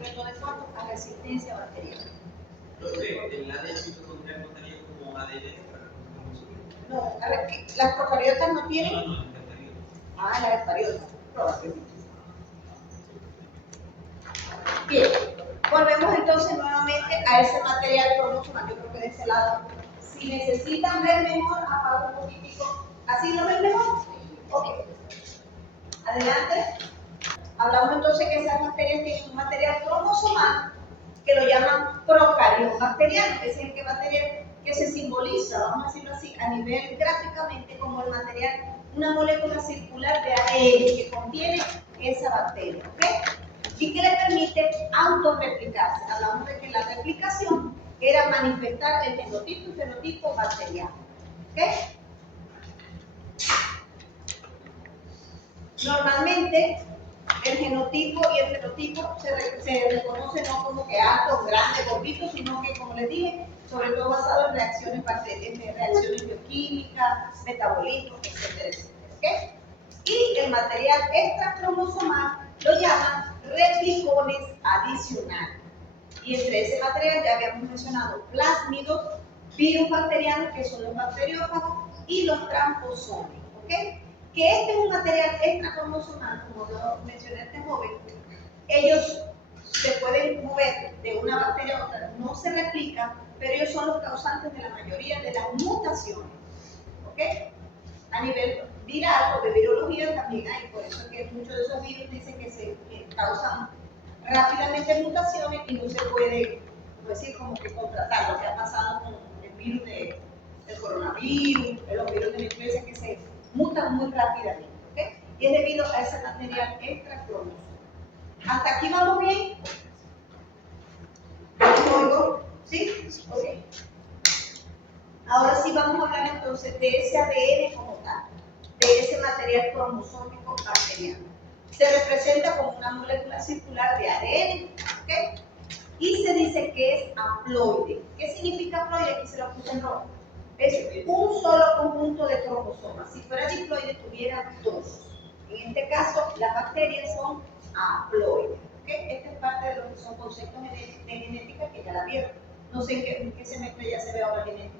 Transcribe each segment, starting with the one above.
sobre todo en cuanto a resistencia bacteriana. ¿El ADN mitocondrial no estaría como ADN extra? No, a ver, ¿las procariotas no tienen? No, las eucariotas. Ah, las eucariotas, probablemente. Bien, volvemos entonces nuevamente a ese material cromosomal. Yo creo que de ese lado, si necesitan ver mejor, apago un poquitico. ¿Así lo ven mejor? Ok. Adelante. Hablamos entonces que esas bacterias tienen un material cromosomal que lo llaman procarión bacteriano, que es el material que se simboliza, vamos a decirlo así, a nivel gráficamente como el material, una molécula circular de ADN que contiene esa bacteria, ¿ok? Y que le permite autorreplicarse. Hablamos de que la replicación era manifestar el genotipo y fenotipo bacteriano, ¿ok? Normalmente, el genotipo y el fenotipo se reconocen no como que altos, grandes, gorditos, sino que, como les dije, sobre todo basado en reacciones bioquímicas, metabolismos, etcétera, etcétera. ¿Okay? Y el material extracromosomal lo llaman replicones adicionales. Y entre ese material ya habíamos mencionado plásmidos, virus bacterianos, que son los bacteriófagos, y los tramposomes. ¿Okay? Que este es un material extracromosomal, como lo mencioné este joven, ellos se pueden mover de una bacteria a otra, no se replican, pero ellos son los causantes de la mayoría de las mutaciones. ¿Ok? A nivel viral o de virología también hay, por eso es que muchos de esos virus dicen que causan rápidamente mutaciones y no se puede, decir, como que contratar lo que ha pasado con el virus del coronavirus, los virus de la influenza que se mutan muy rápidamente, ¿ok? Y es debido a ese material extracromosomal. ¿Hasta aquí vamos bien? ¿Sí? Ok. Ahora sí vamos a hablar entonces de ese ADN como tal, de ese material cromosómico bacteriano. Se representa como una molécula circular de ADN, ¿ok? Y se dice que es haploide. ¿Qué significa haploide? Aquí se lo puse en rojo. Es un solo conjunto de cromosomas. Si fuera diploide, tuviera dos. En este caso, las bacterias son haploides. ¿Okay? Esta es parte de lo que son conceptos de genética que ya la vieron. No sé en qué semestre ya se ve ahora genética.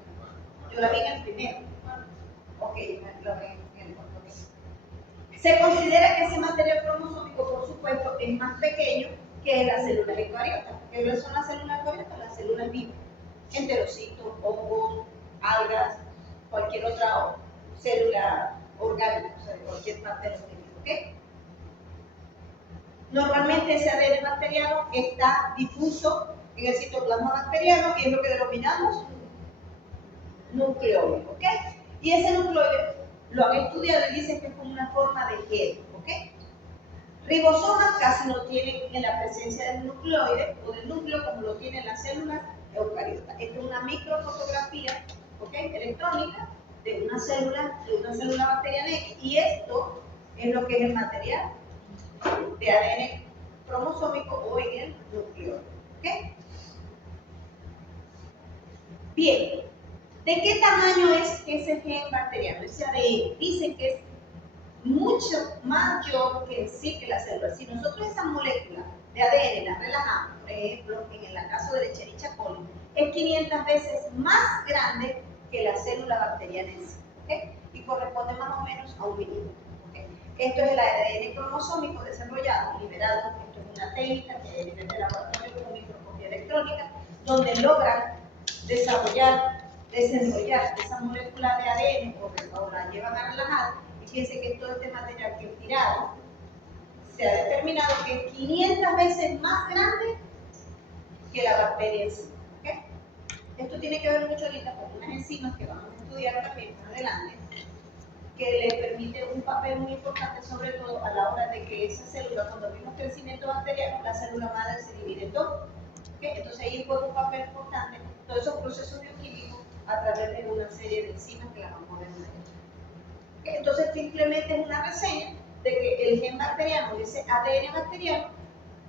Yo la vi en el primero. Ok, la vi en el cuarto. Se considera que ese material cromosómico, por supuesto, es más pequeño que las células eucariotas. ¿Qué son las células eucariotas? Las células vivas. Enterocitos, hongos, algas, cualquier otra célula orgánica, o sea, de cualquier parte del organismo. ¿Okay? Normalmente ese ADN bacteriano está difuso en el citoplasma bacteriano y es lo que denominamos nucleoide. ¿Okay? Y ese nucleoide lo han estudiado y dicen que es como una forma de gel. ¿Okay? Ribosomas casi no tienen en la presencia del nucleoide o del núcleo como lo tienen las células eucariotas. Esta es una microfotografía, ¿okay? Electrónica de una célula bacteriana X, y esto es lo que es el material de ADN cromosómico o en el nucleoide. ¿Okay? Bien, ¿de qué tamaño es ese gen bacteriano, ese ADN? Dicen que es mucho mayor que en sí que la célula. Si nosotros esa molécula de ADN la relajamos, por ejemplo, en el caso de Escherichia coli, es 500 veces más grande que la célula bacteriana en sí, ¿okay? Y corresponde más o menos a un milímetro. ¿Okay? Esto es el ADN cromosómico desarrollado, liberado. Esto es una técnica que viene del laboratorio con microscopía electrónica, donde logran desenrollar esa molécula de ADN o la llevan a relajar. Fíjense que todo este material que es tirado se ha determinado que es 500 veces más grande que la bacteria en sí. ¿Okay? Esto tiene que ver mucho ahorita con unas enzimas que vamos a estudiar también más adelante, que le permiten un papel muy importante, sobre todo a la hora de que esa célula, cuando vimos crecimiento bacteriano, la célula madre se divide en dos. ¿Okay? Entonces ahí juega un papel importante todos esos procesos bioquímicos a través de una serie de enzimas que la vamos a ver en la. Entonces simplemente es una reseña de que el gen bacteriano, ese ADN bacteriano,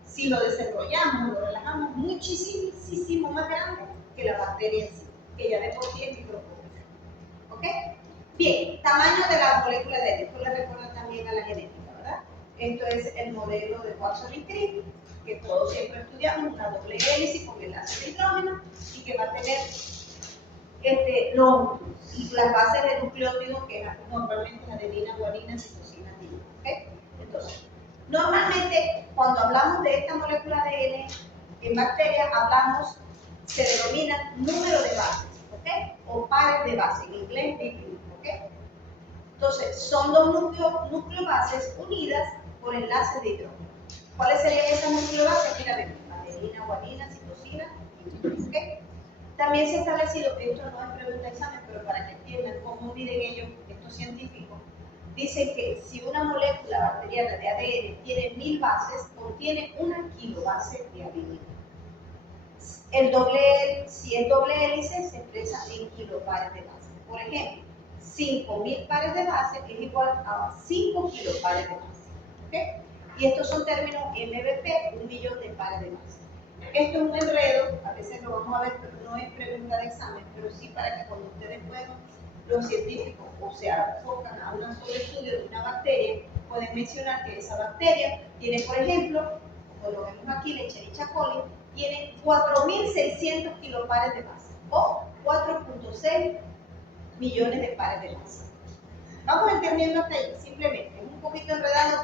si lo desarrollamos, lo relajamos, muchísimo más grande que la bacteria en sí, que ya de por sí es microscópica. ¿Ok? Bien, tamaño de la molécula de ADN. Esto le recuerda también a la genética, ¿verdad? Esto es el modelo de Watson y Crick, que todos siempre decíamos, una doble hélice con enlace de hidrógeno y que va a tener las bases de nucleótido que normalmente es adenina, guanina, citosina, timina. ¿Okay? Entonces, normalmente cuando hablamos de esta molécula de ADN en bacterias se denomina número de bases, ¿okay? O pares de bases, en inglés BBB, ¿okay? Entonces, son dos nucleobases unidas por enlaces de hidrógeno. ¿Cuáles serían esas nucleobases? Mira, adenina, guanina, citosina y timina, ¿okay? También se ha establecido, esto no es pregunta de examen, pero para que entiendan cómo miden ellos, estos científicos, dicen que si una molécula bacteriana de ADN tiene 1000 bases, contiene una kilobase de adenina. Si es doble hélice, se expresa en kilopares de base. Por ejemplo, 5000 pares de base es igual a 5 kilopares de base. ¿Okay? Y estos son términos MVP, 1.000.000 de pares de base. Esto es un enredo, a veces lo vamos a ver, pero no es pregunta de examen, pero sí para que cuando ustedes puedan, los científicos o se enfocan a un solo estudio de una bacteria, pueden mencionar que esa bacteria tiene, por ejemplo, como lo vemos aquí, Escherichia coli, tiene 4.600 kilopares de base o 4.6 millones de pares de base. Vamos entendiendo hasta ahí, simplemente, es un poquito enredado,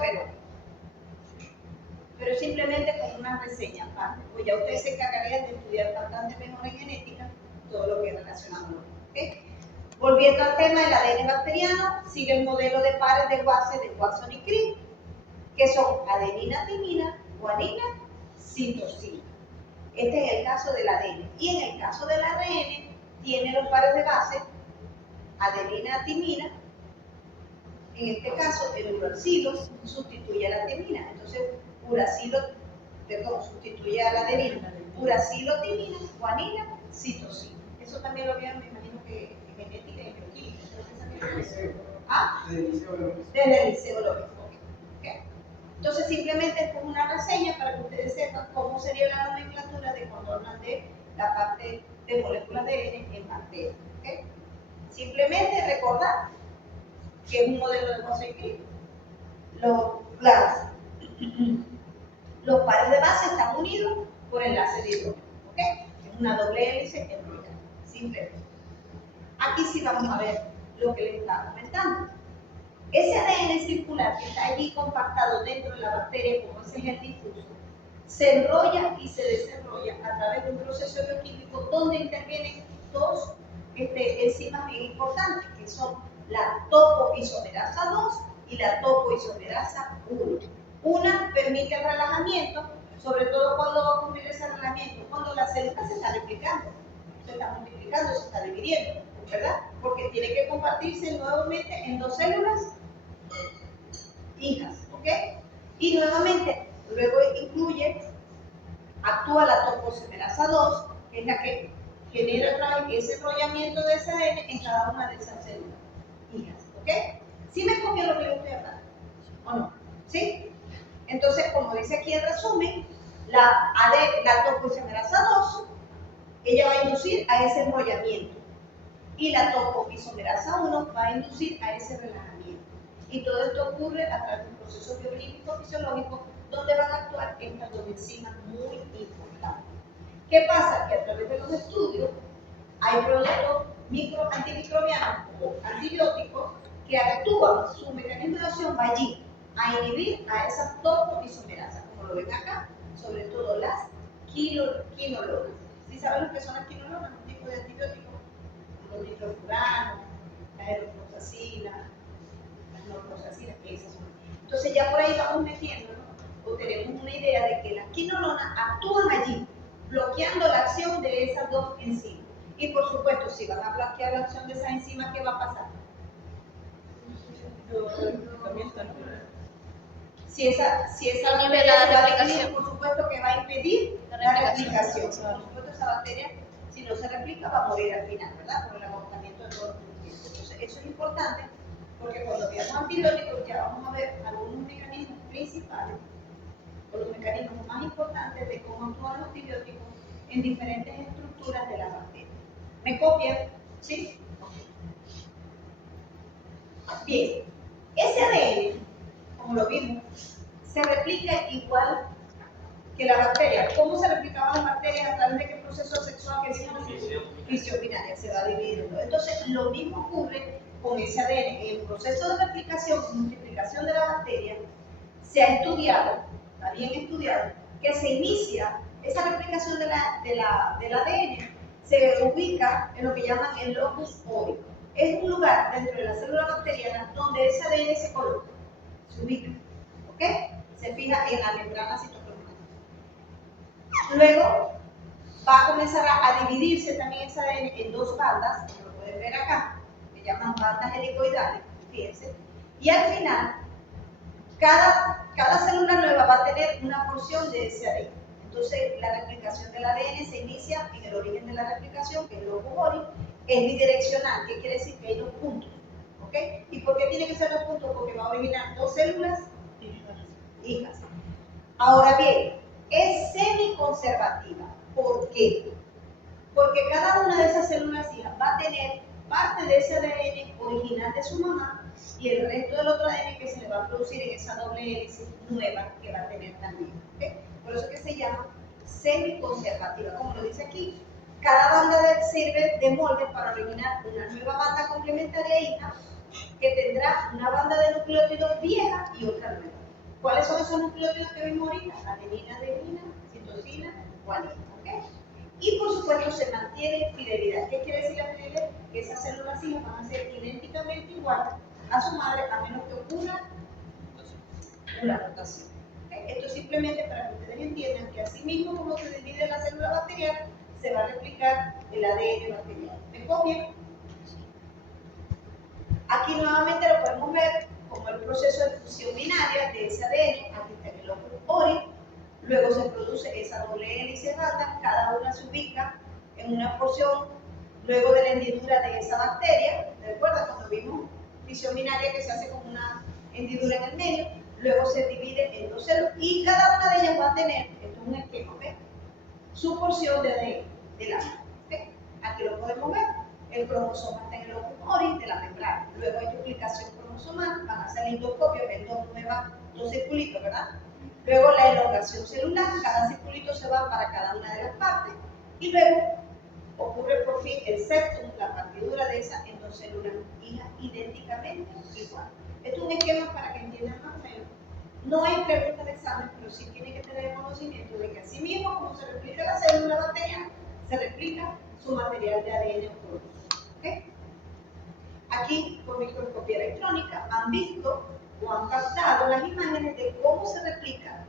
pero simplemente con una reseña aparte, pues ya ustedes se encargarían de estudiar bastante mejor en genética todo lo que es relacionado a lo ¿okay? Volviendo al tema del ADN bacteriano, sigue el modelo de pares de base de Watson y Crick, que son adenina, timina, guanina, citosina. Este es el caso del ADN. Y en el caso del ARN, tiene los pares de base adenina, timina. En este caso, el uracilo sustituye a la timina. Entonces, sustituye a la adenina. Uracilo, timina, guanina, citosina. Eso también lo vieron, me imagino que en genética y en bioquímica. ¿Ah? Desde el liceo lo mismo. Okay. Entonces, simplemente esto es una reseña para que ustedes sepan cómo sería la nomenclatura de cuando hablan de la parte de moléculas de ADN en bacterias. ¿Okay? Simplemente recordar que es un modelo de Watson y Crick. Los pares de base están unidos por enlace de hidrógeno. ¿Okay? Es una doble hélice enrollada. Simplemente. Aquí sí vamos a ver lo que les estaba comentando. Ese ADN circular que está allí compactado dentro de la bacteria, como ese gel difuso, se enrolla y se desarrolla a través de un proceso bioquímico donde intervienen dos enzimas bien importantes, que son la topoisomerasa 2 y la topoisomerasa 1. Una permite el relajamiento, sobre todo cuando va a ocurrir ese relajamiento, cuando la célula se está replicando, se está multiplicando, se está dividiendo, ¿verdad? Porque tiene que compartirse nuevamente en dos células hijas, ¿ok? Y nuevamente, luego actúa la topoisomerasa 2, que es la que genera otra vez ese enrollamiento de ese ADN en cada una de esas células hijas, ¿ok? ¿Sí me copió lo que yo estoy hablando? ¿O no? ¿Sí? Entonces, como dice aquí en resumen, la topoisomerasa 2, ella va a inducir a ese enrollamiento. Y la topoisomerasa 1 va a inducir a ese relajamiento. Y todo esto ocurre a través de un proceso bioquímico fisiológico donde van a actuar estas dos enzimas muy importantes. ¿Qué pasa? Que a través de los estudios hay productos antimicrobianos o antibióticos que actúan, su mecanismo de acción va allí, a inhibir a esas topoisomerasas, como lo ven acá, sobre todo las quinolonas. ¿Sí saben lo que son las quinolonas? Un tipo de antibiótico. Los diclofuranos, las eritroxacinas, las norproxacinas, esas son. Entonces ya por ahí vamos metiendo, ¿no? O tenemos una idea de que las quinolonas actúan allí, bloqueando la acción de esas dos enzimas. Y por supuesto, si van a bloquear la acción de esas enzimas, ¿qué va a pasar? Si esa bacteria se va a dividir, por supuesto que va a impedir la replicación. Por supuesto, esa bacteria, si no se replica, va a morir al final, ¿verdad? Por el agotamiento de todos los nutrientes. Entonces, eso es importante porque cuando veamos antibióticos ya vamos a ver algunos mecanismos principales o los mecanismos más importantes de cómo actúan los antibióticos en diferentes estructuras de la bacteria. ¿Me copian? ¿Sí? Bien, ese ADN, como lo vimos, se replica que la bacteria, ¿cómo se replicaban las bacterias? ¿A través de qué proceso sexual que se llama? Fisión binaria, se va dividiendo. Entonces, lo mismo ocurre con ese ADN. En el proceso de replicación, multiplicación de la bacteria, se ha estudiado, está bien estudiado, que se inicia esa replicación del ADN, se ubica en lo que llaman el locus oris. Es un lugar dentro de la célula bacteriana donde ese ADN se coloca, se ubica, ¿ok? Se fija en la membrana citoplasmática. Luego va a comenzar a dividirse también ese ADN en dos bandas, como lo pueden ver acá, que llaman bandas helicoidales, fíjense, y al final cada célula nueva va a tener una porción de ese ADN. Entonces, la replicación del ADN se inicia en el origen de la replicación, que es el locus oris, es bidireccional, que quiere decir que hay dos puntos. ¿Ok? ¿Y por qué tiene que ser dos puntos? Porque va a originar dos células hijas. Ahora bien, es semiconservativa. ¿Por qué? Porque cada una de esas células hijas va a tener parte de ese ADN original de su mamá y el resto del otro ADN que se le va a producir en esa doble hélice nueva que va a tener también. ¿Okay? Por eso que se llama semiconservativa, como lo dice aquí. Cada banda sirve de molde para originar una nueva banda complementaria hija que tendrá una banda de nucleótidos vieja y otra nueva. ¿Cuáles son esos nucleótidos que vimos ahorita? Adenina, adenina, citosina, guanina. ¿Okay? Y por supuesto se mantiene fidelidad. ¿Qué quiere decir la fidelidad? Que esas células hijas van a ser idénticamente iguales a su madre, a menos que ocurra una rotación. ¿Okay? Esto es simplemente para que ustedes entiendan que así mismo como se divide la célula bacteriana, se va a replicar el ADN bacteriano. ¿Me copian? Aquí nuevamente lo podemos ver como el proceso de fusión binaria de ese ADN. Aquí está en el locus oris. Luego se produce esa doble hélice rata, cada una se ubica en una porción luego de la hendidura de esa bacteria. ¿Recuerdan cuando vimos fisión binaria que se hace con una hendidura en el medio? Luego se divide en dos células y cada una de ellas va a tener, esto es un esquema, ¿ves? Su porción de ADN, de la misma. ¿Okay? Aquí lo podemos ver. El cromosoma está en el locus oris de la membrana. Luego hay duplicación cromosomal, van a salir dos copias, ven dos circulitos, ¿verdad? Luego la elongación celular, cada circulito se va para cada una de las partes. Y luego ocurre por fin el septum, la partidura de esa en dos células hijas idénticamente igual. Esto es un esquema para que entiendan más o menos. No hay preguntas de examen, pero sí tienen que tener conocimiento de que así mismo como se replica la célula bacteriana, se replica su material de ADN oncológico. ¿Okay? Aquí, con microscopía electrónica, han visto o han captado las imágenes de cómo se replica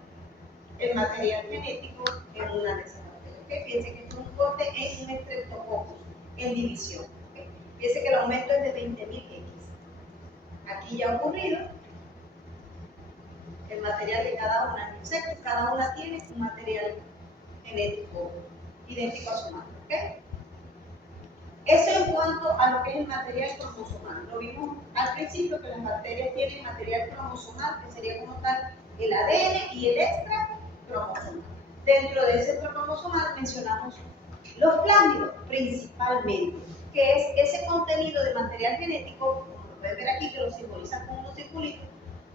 el material genético en una de esas bacterias. ¿Okay? Fíjense que esto es un corte en un Streptococcus, en división. ¿Okay? Fíjense que el aumento es de 20.000x. Aquí ya ha ocurrido el material de cada una de los insectos, cada una tiene un material genético idéntico a su madre. ¿Okay? Eso en cuanto a lo que es el material cromosomal. Lo vimos al principio que las bacterias tienen material cromosomal, que sería como tal el ADN y el extra cromosomal. Dentro de ese extra cromosomal mencionamos los plásmidos principalmente, que es ese contenido de material genético, como lo pueden ver aquí, que lo simbolizan con unos circulitos,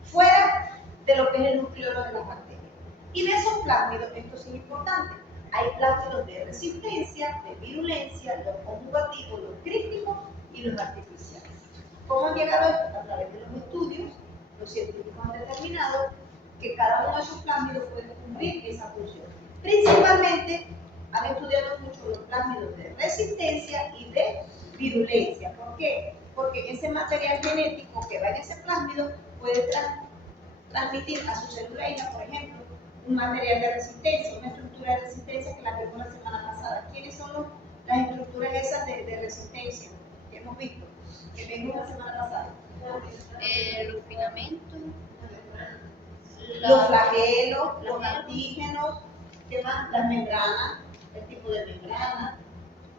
fuera de lo que es el nucleolo de las bacterias. Y de esos plásmidos, esto sí es importante, hay plásmidos de resistencia, de virulencia, los conjugativos, los crípticos y los artificiales. ¿Cómo han llegado a esto? A través de los estudios, los científicos han determinado que cada uno de esos plásmidos puede cumplir esa función. Principalmente han estudiado mucho los plásmidos de resistencia y de virulencia. ¿Por qué? Porque ese material genético que va en ese plásmido puede transmitir a su célula hija, por ejemplo, un material de resistencia, una estructura de resistencia que la vimos la semana pasada. ¿Quiénes son las estructuras esas de resistencia que hemos visto? Que vimos la semana pasada. Los filamentos, Los flagelos, los antígenos, ¿qué más? Las membranas, el tipo de membrana,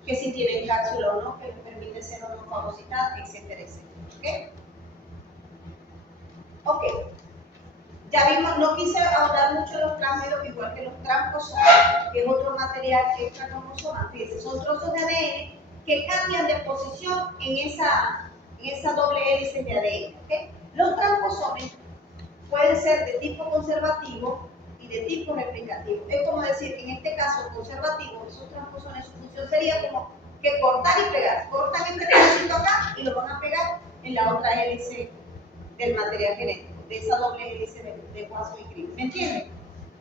que si tienen cápsula o no, que les permite ser o no fagocitada, etcétera, etcétera. ¿Ok? Ya vimos, no quise ahondar mucho en los plásmidos, igual que los transposomas, que es otro material extracromosomal. Fíjense, son trozos de ADN que cambian de posición en esa doble hélice de ADN. ¿Okay? Los transposomas pueden ser de tipo conservativo y de tipo replicativo. Es como decir, en este caso conservativo, esos transposones, su función sería como que cortar y pegar. Cortan este pedacito acá y lo van a pegar en la otra hélice del material genético, de esa doble hélice de Watson y Crick. ¿Me entienden?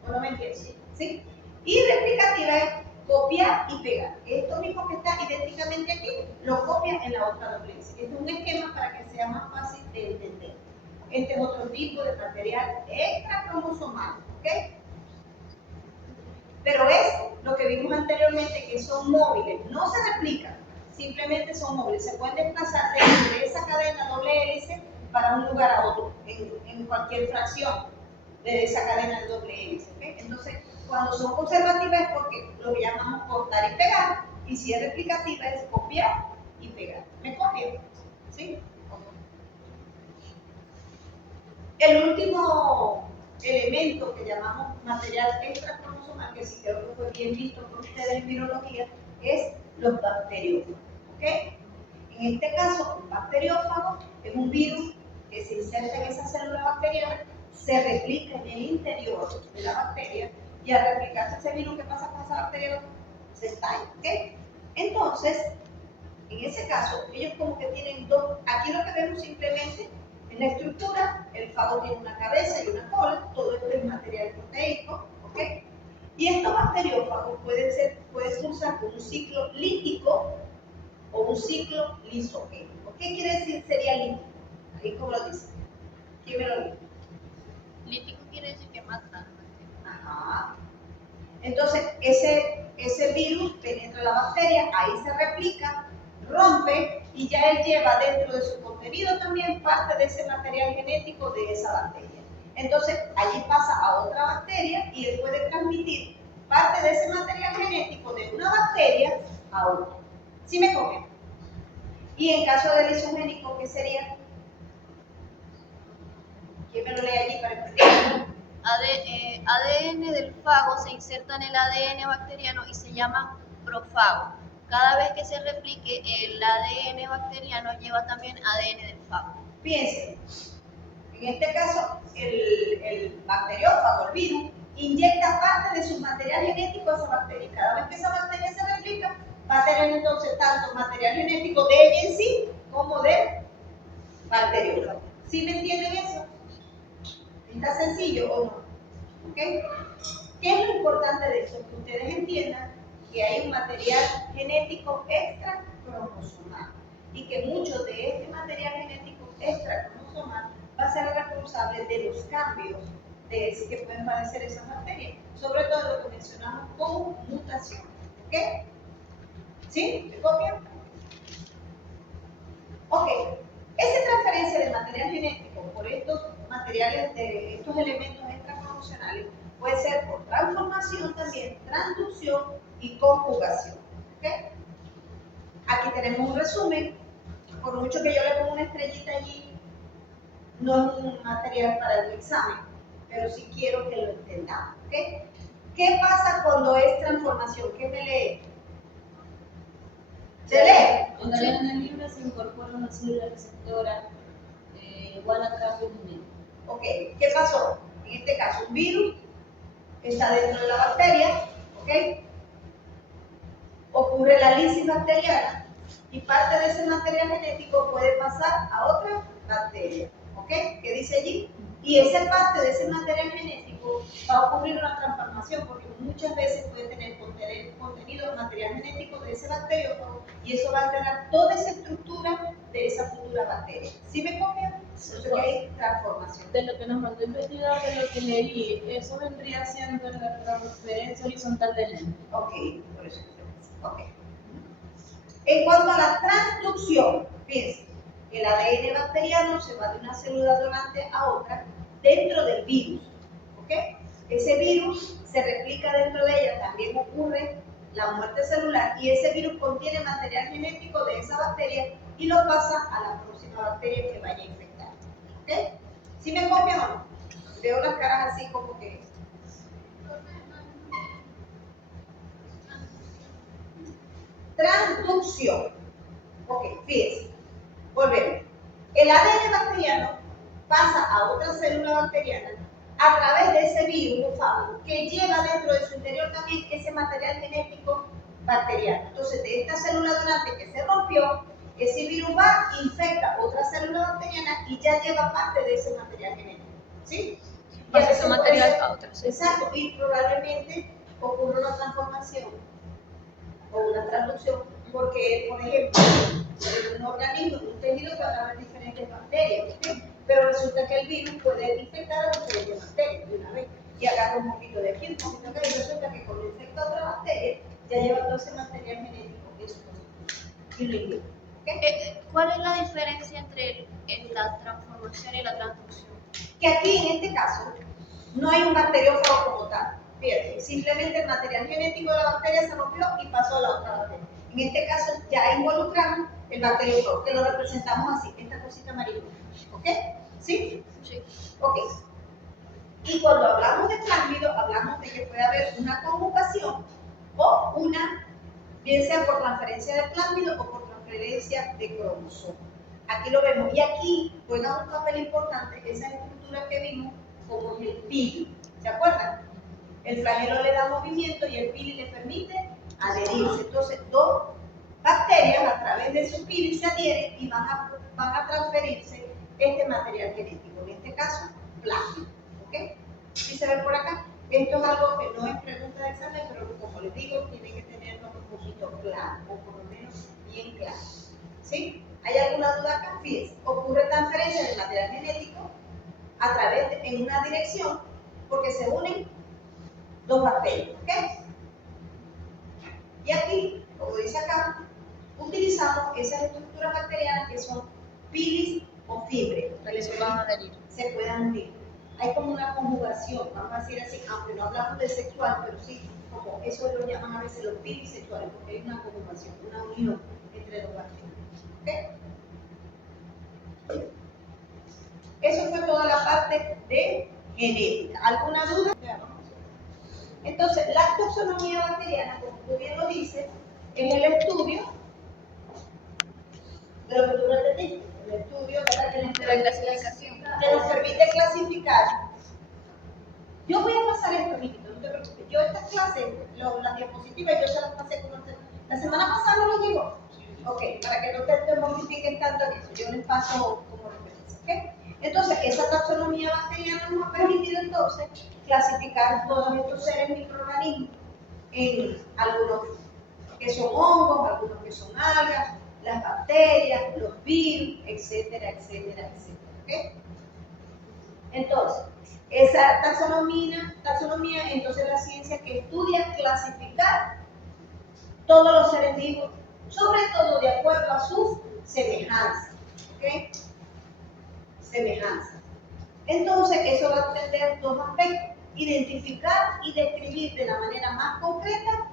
¿O no me entienden? ¿Sí? Y replicativa es copiar y pegar. Esto mismo que está idénticamente aquí, lo copia en la otra doble hélice. Este es un esquema para que sea más fácil de entender. Este es otro tipo de material extracromosomal, ¿ok? Pero es lo que vimos anteriormente, que son móviles, no se replican, simplemente son móviles, se pueden desplazar dentro de esa cadena doble hélice para un lugar a otro, en cualquier fracción de esa cadena de doble hélice, ¿ok? Entonces, cuando son conservativas es porque lo que llamamos cortar y pegar, y si es replicativa es copiar y pegar. ¿Me copian? ¿Sí? El último elemento que llamamos material extracromosomal, que sí creo que fue bien visto por ustedes en virología, es los bacteriófagos. ¿Okay? En este caso, un bacteriófago es un virus que se inserta en esa célula bacteriana, se replica en el interior de la bacteria, y al replicarse ese virus, ¿qué pasa con esa bacteria? Se estalla. ¿Okay? Entonces, en ese caso, ellos como que tienen dos, aquí lo que vemos simplemente en la estructura, el fago tiene una cabeza y una cola, todo esto es material proteico, ¿ok? Y estos bacteriófagos pueden cursar con un ciclo lítico o un ciclo lisogénico. ¿Qué quiere decir sería lítico? Ahí como lo dice. ¿Quién me lo dice? Lítico quiere decir que mata. Ajá. Entonces, ese virus penetra la bacteria, ahí se replica, rompe y ya él lleva dentro de su contenido también parte de ese material genético de esa bacteria. Entonces, allí pasa a otra bacteria y él puede transmitir parte de ese material genético de una bacteria a otra. ¿Sí me copian? Y en caso del lisogénico, ¿qué sería? ¿Quién me lo lee allí para explicar? ADN del fago se inserta en el ADN bacteriano y se llama profago. Cada vez que se replique, el ADN bacteriano lleva también ADN del fago. Piensen, en este caso, el bacteriófago, el virus, inyecta parte de su material genético a esa bacteria. Cada vez que esa bacteria se replica, va a tener entonces tanto material genético de ella en sí como de bacteriófago. ¿Sí me entienden eso? ¿Está sencillo o no? ¿Ok? ¿Qué es lo importante de eso? Que ustedes entiendan que hay un material genético extracromosomal y que mucho de este material genético extracromosomal va a ser el responsable de los cambios que pueden padecer esas bacterias, sobre todo lo que mencionamos como mutación. ¿Ok? ¿Sí? ¿Se copian? Ok. Esa transferencia de material genético por estos materiales, de estos elementos extracromosomales, puede ser por transformación también, transducción y conjugación. ¿Okay? Aquí tenemos un resumen. Por mucho que yo le ponga una estrellita allí, no es un material para el examen, pero sí quiero que lo entendamos. ¿Okay? ¿Qué pasa cuando es transformación? ¿Qué me lee? ¿Se lee? Cuando en el libro se incorpora una célula receptora igual a cambio genético. Ok, ¿qué pasó? En este caso, un virus está dentro de la bacteria, ¿ok? Ocurre la lisis bacteriana y parte de ese material genético puede pasar a otra bacteria, ¿ok? ¿Qué dice allí? Y esa parte de ese material genético va a ocurrir una transformación porque muchas veces puede tener contenido material genético de ese bacteriófago y eso va a alterar toda esa estructura de esa futura bacteria. ¿Sí me copian? Entonces hay transformación. De lo que nos mandó investigar, de lo que leí, eso vendría siendo la transferencia horizontal del gen. Ok, por eso. Ok. En cuanto a la transducción, fíjense, el ADN bacteriano se va de una célula donante a otra dentro del virus. ¿Ok? Ese virus se replica dentro de ella, también ocurre la muerte celular y ese virus contiene material genético de esa bacteria y lo pasa a la próxima bacteria que vaya a infectar. ¿Ok? ¿Sí me copian o no? Veo las caras así como que... Transducción. Ok, fíjense. Volvemos. El ADN bacteriano pasa a otra célula bacteriana a través de ese virus o fago que lleva dentro de su interior también ese material genético bacteriano. Entonces, de esta célula donante que se rompió, ese virus va, infecta otra célula bacteriana y ya lleva parte de ese material genético. ¿Sí? Pasa Y ese eso puede material ser- a otros. Exacto, y probablemente ocurre una transformación o una traducción, porque, por ejemplo, en un organismo, en un tejido van a haber diferentes bacterias, ¿sí? Pero resulta que el virus puede infectar a diferentes bacterias de una vez y agarra un poquito de aquí, un poquito de acá, y resulta que cuando infecta otra bacteria, ya lleva todo ese material genético en su constitución y lo inhibe. ¿Cuál es la diferencia entre la transformación y la transducción? Que aquí en este caso no hay un bacteriófago como tal. Fíjate, simplemente el material genético de la bacteria se rompió y pasó a la otra bacteria. En este caso ya involucramos el bacteriófago, que lo representamos así, esta cosita amarilla. ¿Ok? ¿Sí? Sí. Ok. Y cuando hablamos de plásmido, hablamos de que puede haber una conjugación o una, bien sea por transferencia de plásmido o por transferencia de cromosoma. Aquí lo vemos. Y aquí juega un papel importante esa estructura que vimos como es el pili. ¿Se acuerdan? El flagelo le da movimiento y el pili le permite adherirse. Entonces, dos bacterias a través de su pili se adhieren y van a transferirse este material genético. En este caso, plásmido. ¿Ok? ¿Sí se ve por acá? Esto es algo que no es pregunta de examen, pero como les digo, tienen que tenerlo un poquito claro, o por lo menos bien claro. ¿Sí? ¿Hay alguna duda acá? Fíjense, ocurre transferencia del material genético a través en una dirección porque se unen dos bacterias, ¿ok? Y aquí, como dice acá, utilizamos esas estructuras bacterianas que son pilis o fibres, Que se van a adherir. se puedan unir. Hay como una conjugación, vamos a decir así, aunque no hablamos de sexual, pero sí, como eso lo llaman a veces los pilisexuales, porque hay una conjugación, una unión entre dos bacterias. ¿Ok? Eso fue toda la parte de genética. ¿Alguna duda? Entonces, la taxonomía bacteriana, como tú bien lo dices, es el estudio de lo que tú pretendiste, el estudio ¿verdad? De la clasificación. que nos permite clasificar. Yo voy a pasar esto, mijito, no te preocupes. Yo estas clases, las diapositivas, yo se las pasé con usted. La semana pasada no les llegó. Ok, para que no te mortifiquen tanto en eso, yo les paso como referencia. ¿Ok? Entonces, esa taxonomía bacteriana nos ha permitido entonces clasificar todos estos seres microorganismos en algunos que son hongos, algunos que son algas, las bacterias, los virus, etcétera, etcétera, etcétera. ¿Ok? Entonces, esa taxonomía, entonces la ciencia que estudia clasificar todos los seres vivos, sobre todo de acuerdo a sus semejanzas. ¿Ok? Semejanzas. Entonces, eso va a atender dos aspectos: identificar y describir de la manera más concreta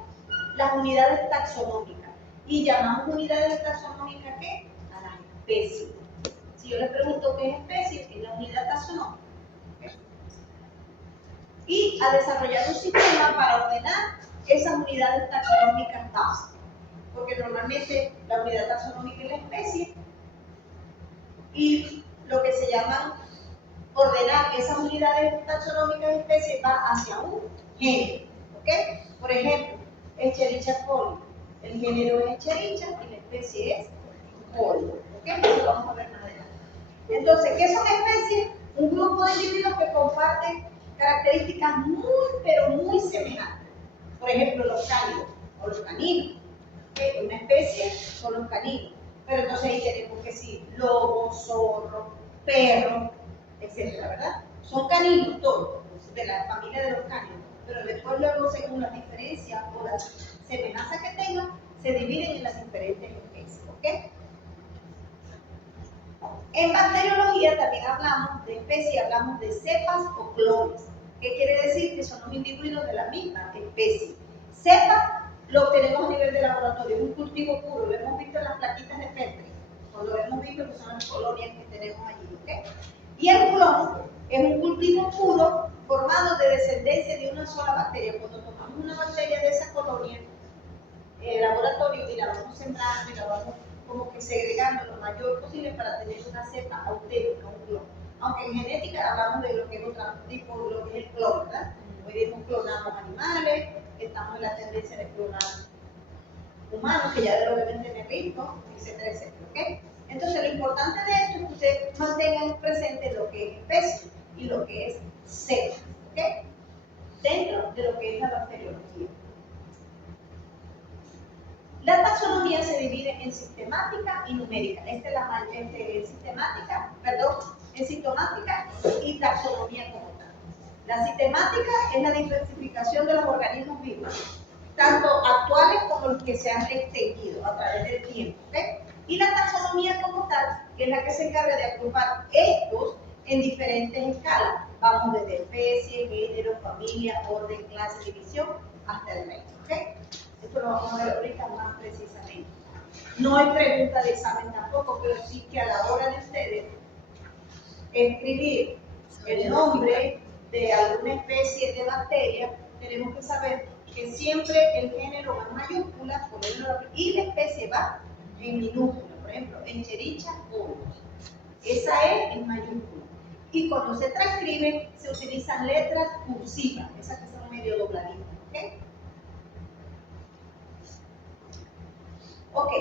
las unidades taxonómicas. Y llamamos unidades taxonómicas ¿qué? A las especies. Si yo les pregunto qué es especie, es la unidad taxonómica. ¿Okay? Y a desarrollar un sistema para ordenar esas unidades taxonómicas básicas. Porque normalmente la unidad taxonómica es la especie y lo que se llama ordenar esas unidades taxonómicas de especies va hacia un género. ¿Ok? Por ejemplo, Escherichia coli. El género es Escherichia y la especie es coli. ¿Ok? Eso lo vamos a ver más adelante. Entonces, ¿qué son especies? Un grupo de individuos que comparten características muy, pero muy semejantes. Por ejemplo, los cánidos o los caninos. ¿Okay? Una especie son los caninos. Pero entonces ahí tenemos que decir lobo, zorro, perro, etcétera, ¿verdad? Son caninos todos, de la familia de los caninos, pero después luego según las diferencias o las semejanzas que tengan, se dividen en las diferentes especies, ¿ok? En bacteriología también hablamos de especies, hablamos de cepas o clones. ¿Qué quiere decir? Que son los individuos de la misma especie. Cepa lo obtenemos a nivel de laboratorio, es un cultivo puro, lo hemos visto en las plaquitas de Petri, cuando lo hemos visto que son las colonias que tenemos allí, ¿ok? Y el clon es un cultivo puro formado de descendencia de una sola bacteria. Cuando tomamos una bacteria de esa colonia en el laboratorio y la vamos sembrando y la vamos como que segregando lo mayor posible para tener una cepa auténtica, un clon. Aunque en genética hablamos de lo que es otro tipo, lo que es el clon, ¿verdad? Hoy día clonamos animales, estamos en la tendencia de clonar humanos, que ya lo deben tener listos, etcétera, etcétera, ¿ok? Entonces, lo importante de esto es que ustedes mantengan presente lo que es especie y lo que es célula, ¿ok? Dentro de lo que es la bacteriología. La taxonomía se divide en sistemática y numérica. Esta es la sistemática, perdón, en sintomática y taxonomía como tal. La sistemática es la diversificación de los organismos vivos, tanto actuales como los que se han extendido a través del tiempo, ¿ok? Y la taxonomía como tal, que es la que se encarga de agrupar estos en diferentes escalas. Vamos desde especie, género, familia, orden, clase, división, hasta el reino, ¿ok? Esto lo vamos a ver ahorita más precisamente. No hay pregunta de examen tampoco, pero sí que a la hora de ustedes escribir el nombre de alguna especie de bacteria, tenemos que saber que siempre el género va en mayúscula y la especie va en minúscula. Por ejemplo, en Chericha, olmus. Esa E en mayúscula. Y cuando se transcribe, se utilizan letras cursivas, esas que son medio dobladitas. ¿Ok? Ok.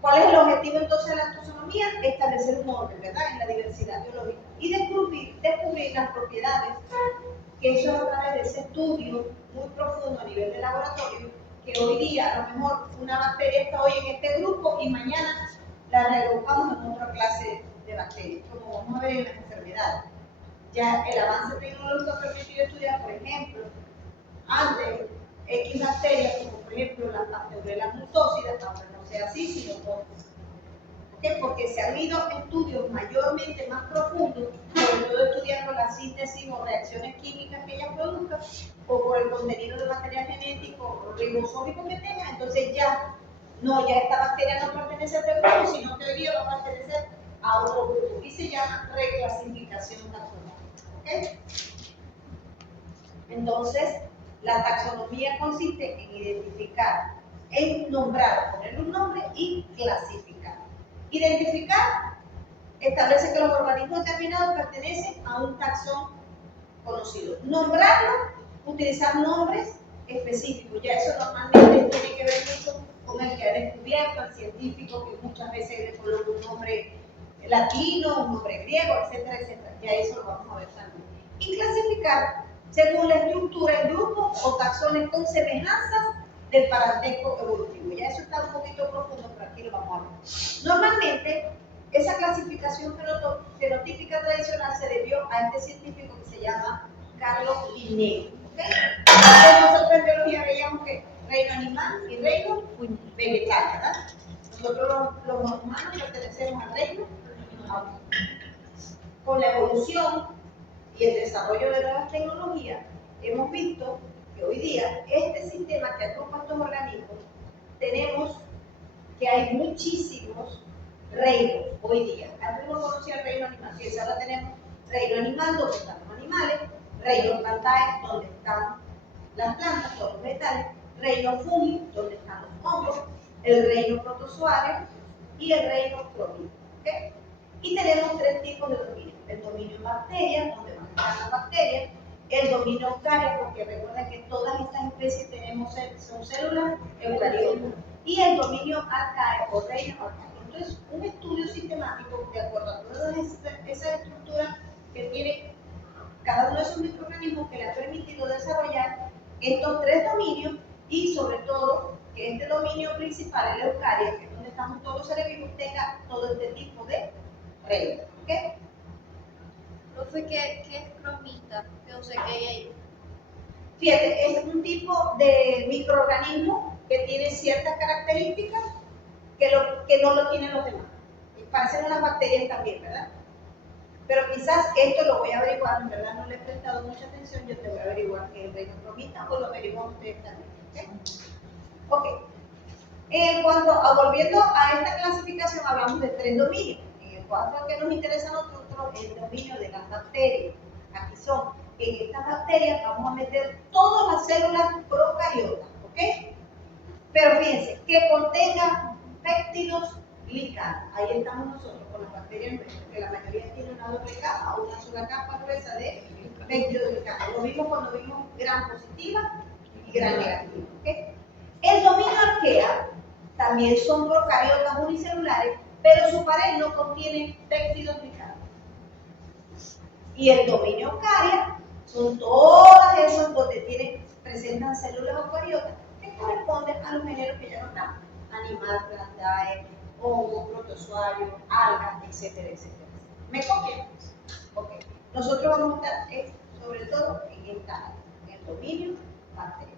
¿Cuál es el objetivo entonces de la taxonomía? Establecer un orden, ¿verdad?, en la diversidad biológica y descubrir las propiedades que eso a través de ese estudio muy profundo a nivel de laboratorio, que hoy día a lo mejor una bacteria está hoy en este grupo y mañana la reagrupamos en otra clase de bacterias, como vamos a ver en las enfermedades. Ya el avance tecnológico ha permitido estudiar, por ejemplo, antes X bacterias, como por ejemplo la Pasteurella mutósida, aunque no sea así, sino porque se han ido estudios mayormente más profundos, sobre todo estudiando la síntesis o reacciones químicas que ella produzca, o por el contenido de material genético o ribosómico que tenga. Entonces ya esta bacteria no pertenece a este grupo, sino que hoy día va a pertenecer a otro grupo y se llama reclasificación taxonómica. ¿Okay? Entonces, la taxonomía consiste en identificar, en nombrar, ponerle un nombre y clasificar. Identificar establece que los organismos determinados pertenecen a un taxón conocido. Nombrarlo, utilizar nombres específicos. Ya eso normalmente tiene que ver mucho con el que ha descubierto, el científico que muchas veces le coloca un nombre latino, un nombre griego, etcétera, etcétera. Ya eso lo vamos a ver también. Y clasificar según la estructura en grupos o taxones con semejanzas del parentesco evolutivo. Ya eso está un poquito profundo, pero aquí lo vamos a ver. Normalmente, esa clasificación fenotípica tradicional se debió a este científico que se llama Carlos Linné. ¿Okay? Entonces nosotros en biología veíamos que reino animal y reino vegetal, ¿verdad? Nosotros los humanos pertenecemos al reino animal. Con la evolución y el desarrollo de nuevas tecnologías, hemos visto que hoy día este sistema que agrupa estos organismos, tenemos que hay muchísimos reinos hoy día. Antes no conocía el reino animal, que ahora tenemos reino animal donde están los animales, reino plantae donde están las plantas, todos los vegetales, reino fungi donde están los hongos, el reino protozoario y el reino clorino. ¿Okay? Y tenemos tres tipos de dominio: el dominio en bacterias, donde van a estar las bacterias; el dominio eucaria, porque recuerden que todas estas especies son células eucariotas; y el dominio arcaico o reino arcaico. Entonces, un estudio sistemático de acuerdo a todas esas estructuras que tiene cada uno de esos microorganismos, que le ha permitido desarrollar estos tres dominios, y sobre todo que este dominio principal, el eucaria, que es donde estamos todos los seres vivos, tenga todo este tipo de reinos. ¿Okay? Profe, ¿qué es cromista? Yo sé que hay ahí. Fíjate, es un tipo de microorganismo que tiene ciertas características que no lo tienen los demás. Parecen unas bacterias también, ¿verdad? Pero quizás esto lo voy a averiguar, en verdad no le he prestado mucha atención, yo te voy a averiguar qué es el reino cromista, o lo averiguamos ustedes también. ¿Ok? Volviendo a esta clasificación, hablamos de tres dominios. En el cuadro que nos interesa a nosotros, el dominio de las bacterias. Aquí son, en estas bacterias vamos a meter todas las células procariotas, ¿ok? Pero fíjense, que contengan péptidos glicanos. Ahí estamos nosotros con las bacterias, que la mayoría tienen una una doble capa o una sola capa gruesa de peptidoglicano. Lo vimos cuando vimos gran positiva y gran negativa. ¿Okay? El dominio arquea también son procariotas unicelulares, pero su pared no contiene peptidoglicano. Y el dominio eucaria son todas esas donde presentan células eucariotas que corresponden a los géneros que ya no están: animal, grandae, hongo, protozoario, algas, etcétera, etcétera. ¿Me copian? Ok. Nosotros vamos a estar sobre todo en esta área, en el dominio bacteriano.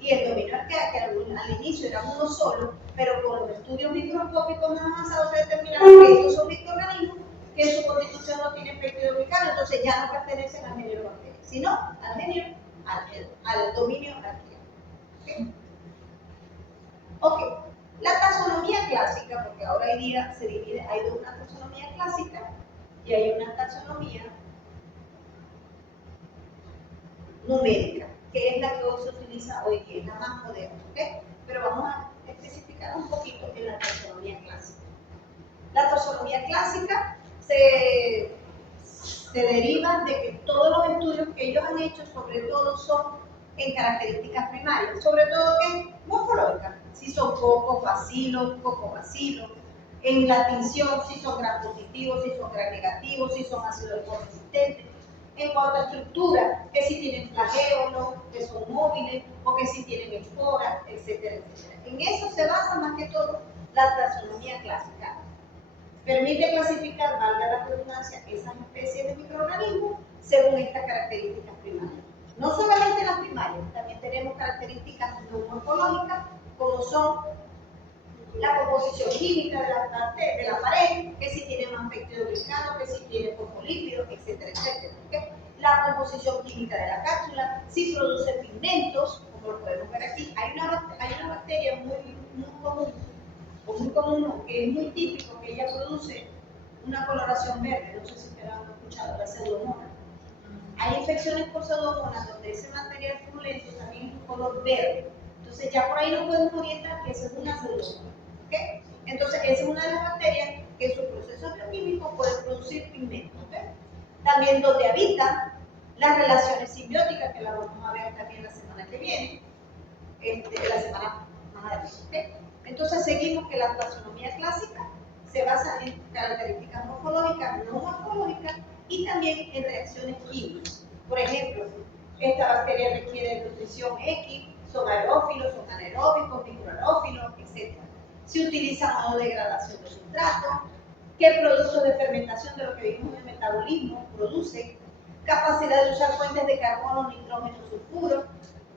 Y el dominio arquea, que al inicio era uno solo, pero con los estudios microscópicos más avanzados se determinaron que estos son microorganismos que en su constitución no tienen peptidoglicano, entonces ya no pertenecen al género bacteria, sino al dominio arquea. Ok, la taxonomía clásica, porque ahora hoy día se divide, hay una taxonomía clásica y hay una taxonomía numérica, que es la que hoy se utiliza hoy, que es la más moderna, ¿ok? Pero vamos a especificar un poquito en la taxonomía clásica. La taxonomía clásica se deriva de que todos los estudios que ellos han hecho, sobre todo, son en características primarias, sobre todo ¿qué? Morfológicas, si son cocobacilos, en la tinción, si son gram positivos, si son gram negativos, si son ácidos resistentes, en cuanto a estructura, que si tienen flageolos, que son móviles, o que si tienen esporas, etcétera, etcétera. En eso se basa más que todo la taxonomía clásica. Permite clasificar, valga la redundancia, esas especies de microorganismos según estas características primarias. No solamente las primarias, también tenemos características no morfológicas, como son la composición química de la pared, que si tiene más peptidoglicano, que si tiene fosfolípidos, etcétera, etcétera. ¿Okay? La composición química de la cápsula, si produce pigmentos, como lo podemos ver aquí. Hay una bacteria muy común, que es muy típico, que ella produce una coloración verde, no sé si ustedes han escuchado, la pseudomonas. Hay infecciones por pseudomonas donde ese material purulento también es un color verde. Entonces ya por ahí nos podemos orientar que eso es una pseudomonas. ¿Okay? Entonces esa es una de las bacterias que en su proceso bioquímico puede producir pigmentos. ¿Okay? También donde habitan las relaciones simbióticas, que las vamos a ver también la semana que viene, la semana más adelante. ¿Okay? Entonces seguimos que la taxonomía clásica se basa en características morfológicas, no morfológicas y también en reacciones químicas. Por ejemplo, esta bacteria requiere nutrición X, son aerófilos, son anaeróbicos, microaerófilos, etc. Se utiliza monodegradación de sustrato, qué productos de fermentación de lo que vimos en el metabolismo produce, capacidad de usar fuentes de carbono, nitrógeno, sulfuro,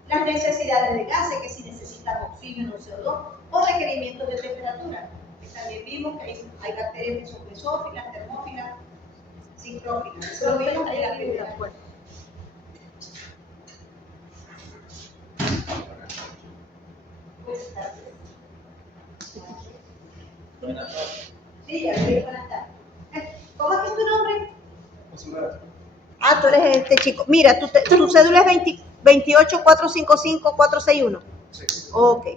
las necesidades de gases, que si necesitan oxígeno o CO2, o requerimientos de temperatura. Que también vimos que hay bacterias que son mesófilas, termófilas, sincrófilas. Eso lo vimos en la primera. Buenas tardes. Buenas tardes. Sí, ya le buenas tardes. ¿Cómo es que es tu nombre? José Manuel. Ah, tú eres este chico. Mira, tu cédula es 28 455 461. Sí. Ok.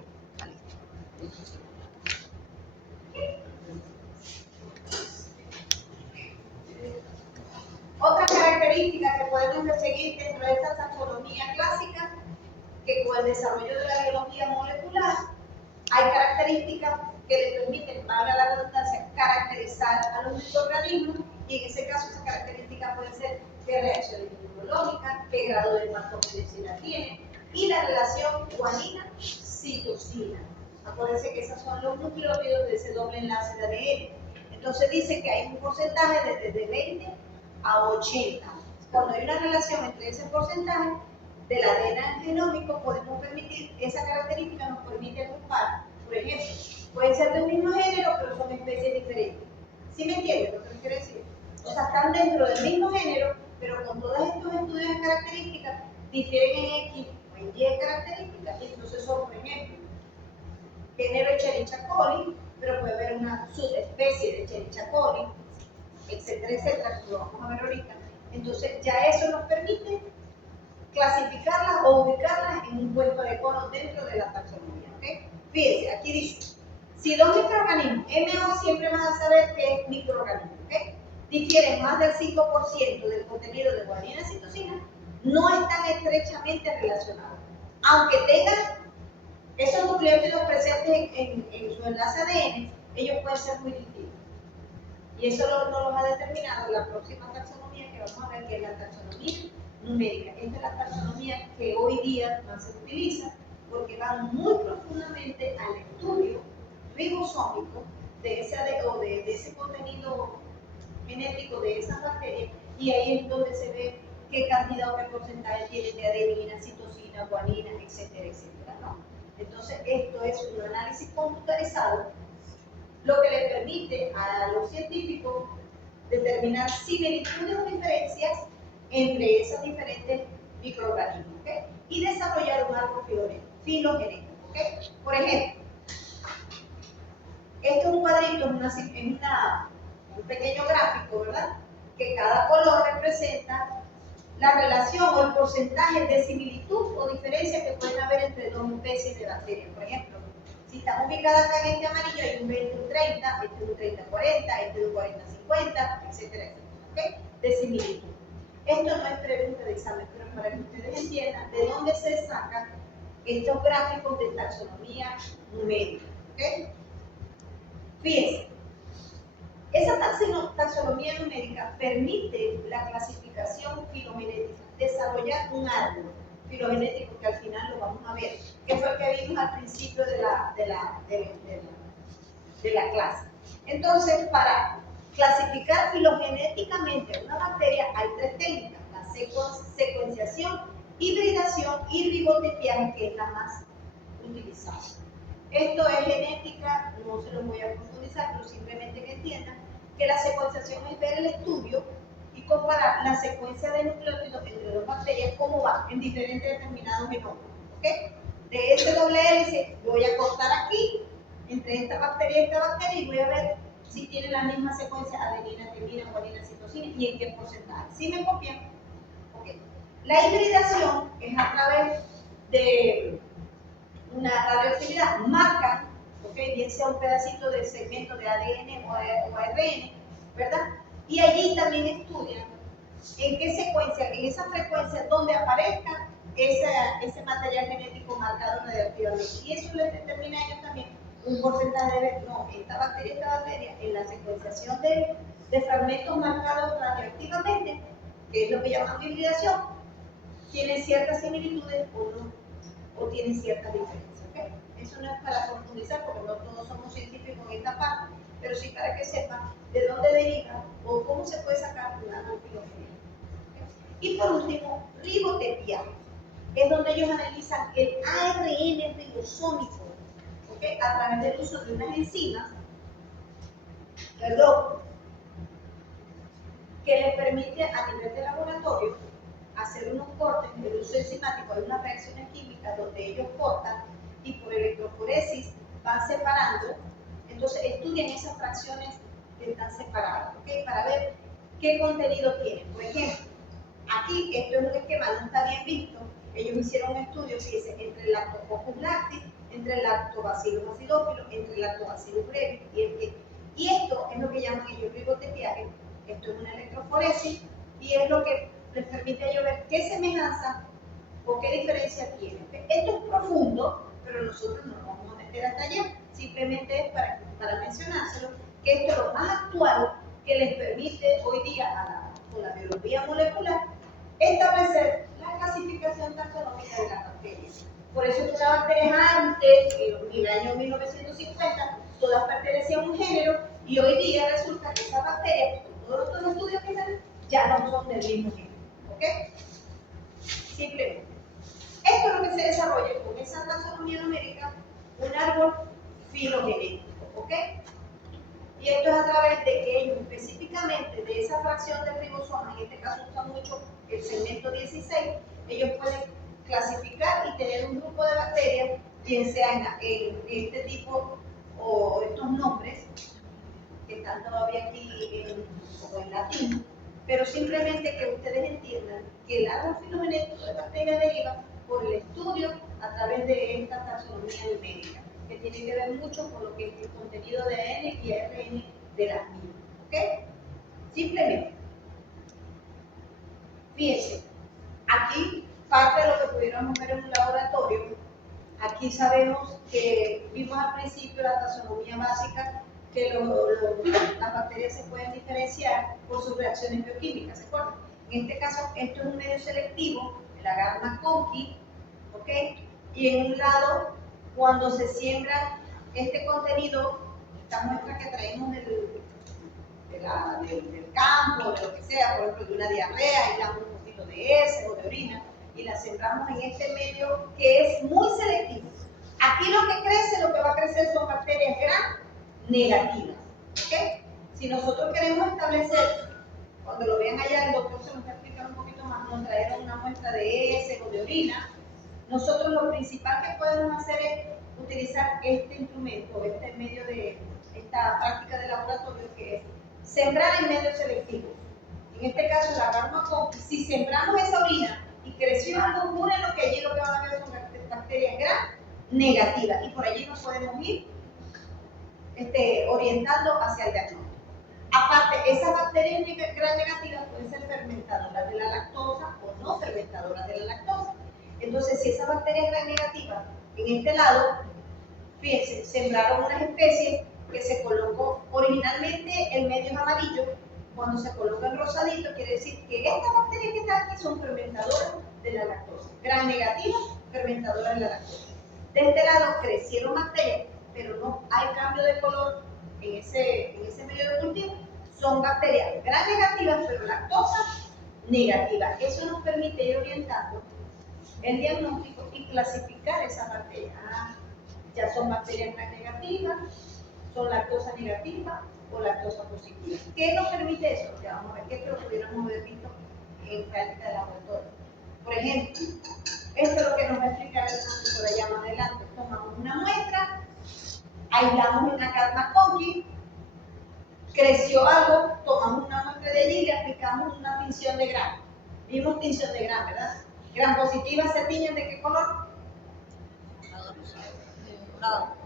Otra característica que podemos seguir dentro de esta taxonomía clásica, que con el desarrollo de la biología molecular, hay características que le permiten, valga la redundancia, caracterizar a los microorganismos, y en ese caso esas características pueden ser qué reacciones inmunológicas, qué grado de patogenicidad tiene, y la relación guanina-citosina. Acuérdense que esos son los nucleótidos de ese doble enlace de ADN. Entonces dice que hay un porcentaje desde 20 a 80. Cuando hay una relación entre ese porcentaje del ADN genómico, podemos permitir, esa característica nos permite agrupar, por ejemplo, pueden ser del mismo género, pero son especies diferentes. ¿Sí me entienden lo que me quiero decir? O sea, están dentro del mismo género, pero con todos estos estudios de características, difieren en X o en Y características, y entonces son, por ejemplo, género Escherichia coli, pero puede haber una subespecie de Escherichia coli, etcétera, etcétera, como lo vamos a ver ahorita. Entonces, ya eso nos permite clasificarlas o ubicarlas en un puesto de cono dentro de la taxonomía. ¿Okay? Fíjense, aquí dice, si dos microorganismos, MO siempre van a saber qué es microorganismo. ¿Okay? difieren más del 5% del contenido de guanina y citosina, no están estrechamente relacionados. Aunque tengan esos nucleótidos presentes en su enlace ADN, ellos pueden ser muy distintos. Y eso nos los ha determinado la próxima taxonomía que vamos a ver, que es la taxonomía numérica. Esta es la taxonomía que hoy día más se utiliza porque va muy profundamente al estudio ribosómico de ese ADN o de ese contenido genético de esas bacterias, y ahí es donde se ve qué cantidad o qué porcentaje tienen de adenina, citosina, guanina, etcétera, etcétera, ¿no? Entonces, esto es un análisis computarizado, lo que le permite a los científicos determinar similitudes o diferencias entre esos diferentes microorganismos, ¿okay? Y desarrollar un árbol filogenético, ¿okay? Por ejemplo, esto es un cuadrito, un pequeño gráfico, ¿verdad? Que cada color representa la relación o el porcentaje de similitud o diferencia que pueden haber entre dos especies de bacterias. Por ejemplo, si están ubicadas acá en este amarillo, hay un 20-30, este es un 30-40, este es un 40-50, etcétera, etcétera, ¿ok? De similitud. Esto no es pregunta de examen, pero para que ustedes entiendan de dónde se sacan estos gráficos de taxonomía numérica, ¿ok? Fíjense, esa taxonomía numérica permite la clasificación filogenética, desarrollar un árbol filogenético que al final lo vamos a ver, que fue el que vimos al principio de la clase. Entonces, para clasificar filogenéticamente una bacteria hay tres técnicas: la secuenciación, hibridación y ribotepiaje, que es la más utilizada. Esto es genética, no se lo voy a profundizar, pero simplemente que entiendan que la secuenciación es ver el estudio y comparar la secuencia de nucleótidos entre dos bacterias, cómo va en diferentes determinados genomas. ¿Okay? De ese doble hélice voy a cortar aquí, entre esta bacteria y esta bacteria, y voy a ver si tienen la misma secuencia adenina, timina, guanina, citosina y en qué porcentaje. ¿Sí me copian? Okay. La hibridación es a través de una radioactividad, marcan, ¿okay? Bien sea un pedacito del segmento de ADN o ARN, ¿verdad? Y allí también estudian en qué secuencia, en esa frecuencia donde aparezca ese material genético marcado radioactivamente. Y eso les determina a ellos también un porcentaje de, no, esta bacteria, en la secuenciación de fragmentos marcados radioactivamente, que es lo que llamamos hibridación, tiene ciertas similitudes o no, o tienen ciertas diferencias. ¿Okay? Eso no es para profundizar, porque no todos somos científicos en esta parte, pero sí para que sepan de dónde deriva o cómo se puede sacar un árbol filogenético. ¿Okay? Y por último, ribotepiaje, es donde ellos analizan el ARN ribosómico, ¿okay? A través del uso de unas enzimas, que les permite a nivel de laboratorio hacer unos cortes. El uso enzimático, hay unas reacciones químicas donde ellos cortan y por electroforesis van separando. Entonces estudian esas fracciones que están separadas, ¿okay? Para ver qué contenido tienen. Por ejemplo, aquí esto es un esquema, no está bien visto. Ellos hicieron un estudio, fíjense, entre el Lactococcus lactis, entre el Lactobacillus acidófilo, entre el Lactobacillus brevis y esto es lo que llaman ellos ribotepiaje. Esto es una electroforesis y es lo que les permite a ellos ver qué semejanza o qué diferencia tiene. Esto es profundo, pero nosotros no nos vamos a meter hasta allá. Simplemente es para mencionárselo, que esto es lo más actual que les permite hoy día con la biología molecular establecer la clasificación taxonómica de las bacterias. Por eso es que las bacterias antes, en el año 1950, todas pertenecían a un género, y hoy día resulta que esas bacterias, con todos los estudios que se ya no son del mismo género. ¿Ok? Simplemente. Esto es lo que se desarrolla con esa taxonomía numérica, un árbol filogenético. ¿Ok? Y esto es a través de que ellos específicamente de esa fracción del ribosoma, en este caso usa mucho el segmento 16, ellos pueden clasificar y tener un grupo de bacterias, bien sea en este tipo o estos nombres, que están todavía aquí como en latín, pero simplemente que ustedes entiendan que el árbol filogenético de bacterias deriva por el estudio a través de esta taxonomía numérica, que tiene que ver mucho con lo que es el contenido de ADN y ARN de las mismas. ¿Ok? Simplemente. Fíjense, aquí parte de lo que pudiéramos ver en un laboratorio, aquí sabemos que vimos al principio la taxonomía básica, que las bacterias se pueden diferenciar por sus reacciones bioquímicas, ¿se acuerdan? En este caso, esto es un medio selectivo, el agar maconchi, ¿ok? Y en un lado, cuando se siembra este contenido, esta muestra que traemos del campo, de lo que sea, por ejemplo, de una diarrea, aislamos un poquito de heces o de orina y la sembramos en este medio que es muy selectivo. Aquí lo que crece, lo que va a crecer son bacterias gram negativas. ¿Ok? Si nosotros queremos establecer, cuando lo vean allá, el doctor se nos va a explicar un poquito más, nos trajeron una muestra de heces o de orina. Nosotros lo principal que podemos hacer es utilizar este instrumento, este medio de esta práctica de laboratorio, que es sembrar en medios selectivos. En este caso, la garmaconchi, si sembramos esa orina y creció algo común, en lo que allí lo que van a ver son bacterias gram negativas, y por allí nos podemos ir orientando hacia el diagnóstico. Aparte, esas bacterias gram negativas pueden ser fermentadoras de la lactosa o no fermentadoras de la lactosa. Entonces, si esas bacterias gram negativas en este lado, fíjense, sembraron unas especies que se colocó originalmente el medio es amarillo, cuando se coloca en rosadito quiere decir que estas bacterias que están aquí son fermentadoras de la lactosa, gram negativas, fermentadoras de la lactosa. De este lado crecieron bacterias, pero no hay cambio de color en ese medio de cultivo, son bacterias gram negativas, pero lactosa negativa. Eso nos permite ir orientando el diagnóstico y clasificar esas bacterias. Ya son bacterias gram negativas, son lactosa negativa o lactosa positiva. ¿Qué nos permite eso? Ya vamos a ver qué lo pudiéramos haber visto en práctica de laboratorio. Por ejemplo, esto es lo que nos va a explicar el profesor allá más adelante. Tomamos una muestra, aislamos una garmaconchi, creció algo, tomamos una muestra de allí y le aplicamos una tinción de gram. Vimos tinción de gram, ¿verdad? Gram positivas se tiñen ¿de qué color?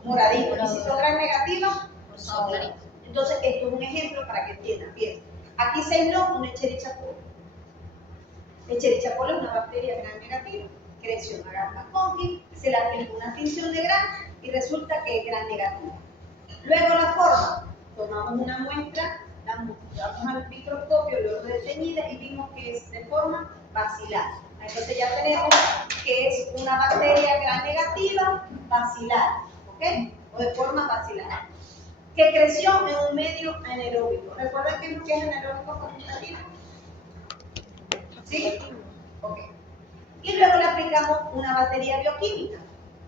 Moradito. Y si son gram negativas, Rosado clarito. entonces esto es un ejemplo para que entiendan bien. Aquí se aisló un Escherichia coli. Escherichia coli es una bacteria gram negativa. Creció una garmaconchi, se le aplicó una tinción de gram y resulta que es gram negativa. Luego la forma, tomamos una muestra, la mostramos al microscopio, luego de teñida y vimos que es de forma basilar. Entonces ya tenemos que es una bacteria gram negativa basilar, ¿ok? O de forma basilar. Que creció en un medio anaeróbico. ¿Recuerdan qué es lo que es anaeróbico facultativo? ¿Sí? Ok. Y luego le aplicamos una batería bioquímica.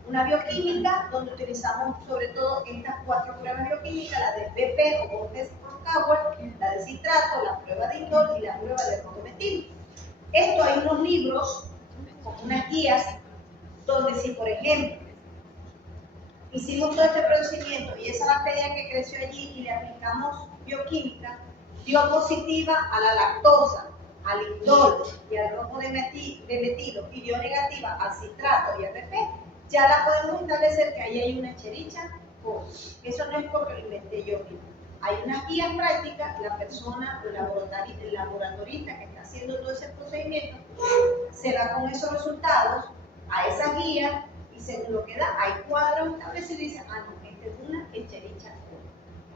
Una bioquímica donde utilizamos sobre todo estas 4 pruebas bioquímicas, la de BP o Bond-Test Procauer, la de citrato, la prueba de indol y la prueba de rodometilo. Esto hay unos libros con unas guías donde si por ejemplo hicimos todo este procedimiento y esa bacteria que creció allí y le aplicamos bioquímica, dio positiva a la lactosa, al indol y al rojo de metilo y dio negativa al citrato y al BP, ya la podemos establecer que ahí hay una Escherichia coli. Eso no es porque lo inventé yo mismo. Hay unas guías prácticas, la persona o el laboratorista que está haciendo todo ese procedimiento se va con esos resultados a esas guías y según lo que da, hay cuadros establecidos y dice, no, esta es una Escherichia coli.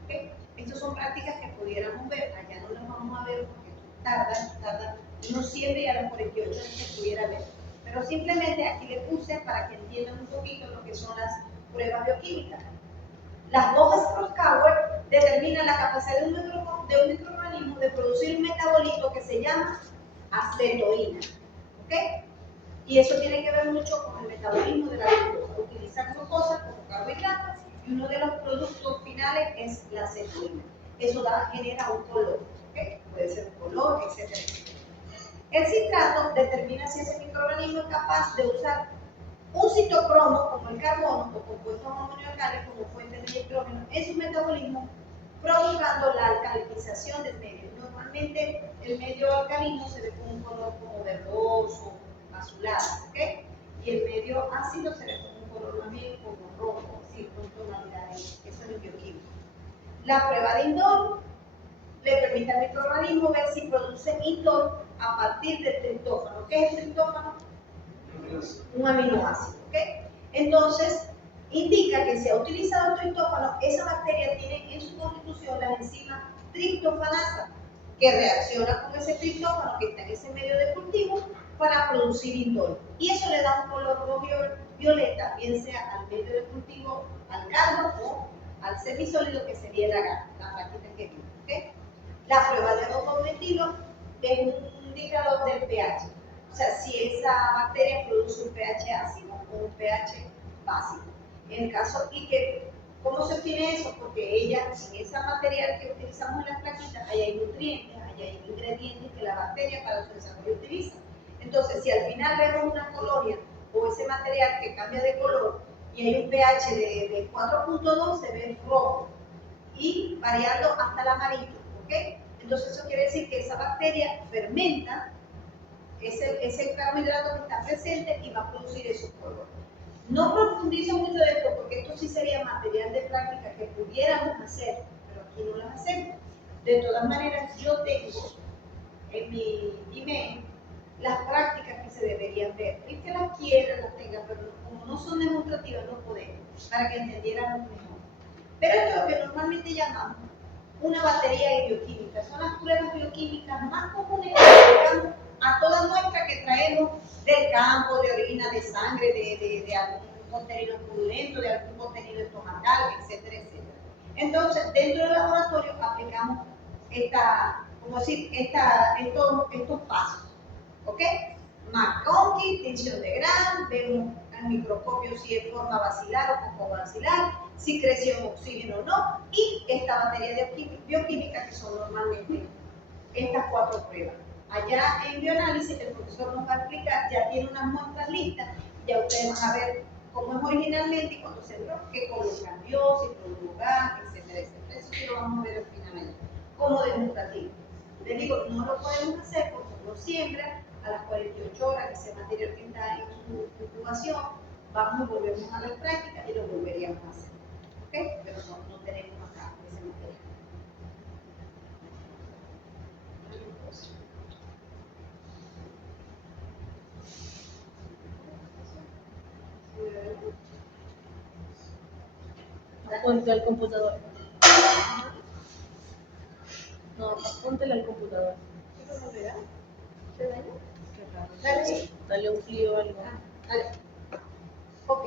¿Okay? Estas son prácticas que pudiéramos ver, allá no las vamos a ver porque tarda, no siempre y a las 48 horas se pudiera ver. Pero simplemente aquí le puse para que entiendan un poquito lo que son las pruebas bioquímicas. Las hojas Procauer determinan la capacidad de un microorganismo de producir un metabolito que se llama acetoína. ¿Ok? Y eso tiene que ver mucho con el metabolismo de la glucosa. Utilizar glucosa como carbohidratos y uno de los productos finales es la acetoína. Eso genera un color. ¿Ok? Puede ser un color, etcétera, etcétera. El citrato determina si ese microorganismo es capaz de usar un citocromo como el carbono o compuestos amonioalcales como fuente de nitrógeno en su metabolismo, provocando la alcalinización del medio. Normalmente el medio alcalino se ve con un color como verdoso, azulado, ¿ok? Y el medio ácido se ve con un color más bien como rojo, sí, con tonalidades. Eso es el bioquímico. La prueba de indol le permite al microorganismo ver si produce indol a partir del triptófano. ¿Qué es el triptófano? Un aminoácido. ¿Okay? Entonces, indica que si ha utilizado triptófano, esa bacteria tiene en su constitución la enzima triptofanasa, que reacciona con ese triptófano que está en ese medio de cultivo para producir indol. Y eso le da un color rojo violeta, bien sea al medio de cultivo, al caldo o al semisólido, que sería la plaquita que vimos. ¿Okay? La prueba de azoto metilo es un indicador del pH. O sea, si esa bacteria produce un pH ácido o un pH básico. En el caso, ¿cómo se obtiene eso? Porque en esa material que utilizamos en las plaquitas, ahí hay nutrientes, ahí hay ingredientes que la bacteria para su desarrollo utiliza. Entonces, si al final vemos una colonia o ese material que cambia de color y hay un pH de 4.2, se ve rojo y variando hasta el amarillo. ¿Okay? Entonces, eso quiere decir que esa bacteria fermenta ese carbohidrato que está presente y va a producir esos colores. No profundizo mucho de esto porque esto sí sería material de práctica que pudiéramos hacer, pero aquí no las hacemos. De todas maneras, yo tengo en mi email las prácticas que se deberían ver. El que las quiera, las tenga, pero como no son demostrativas, no podemos, para que entendiéramos mejor. Pero esto es lo que normalmente llamamos una batería de bioquímica. Son las pruebas bioquímicas más comunes que aplicamos a toda muestra que traemos del campo, de orina, de sangre, de algún contenido purulento, de algún contenido estomacal, etcétera, etcétera. Entonces, dentro del laboratorio aplicamos estos pasos. ¿Ok? McConkie, tinción de Gram, vemos al microscopio si es forma basilar o cocobacilar, si creció en oxígeno o no, y esta batería de bioquímica, que son normalmente estas 4 pruebas. Allá en bioanálisis el profesor nos va a explicar, ya tiene unas muestras listas, ya ustedes van a ver cómo es originalmente y cuando se entró, qué color cambió, si produjo gas, etcétera, etcétera. Eso sí lo vamos a ver al final allá, como demostrativo. Les digo, no lo podemos hacer porque uno siembra a las 48 horas que ese material que está en su incubación, vamos y volvemos a las prácticas y lo volveríamos a hacer. ¿Ok? Pero no tenemos acá ese material. Ponte al computador. No, póntela al computador. ¿Te daño? Qué raro. Dale. Dale un clic o algo. Dale. Ok.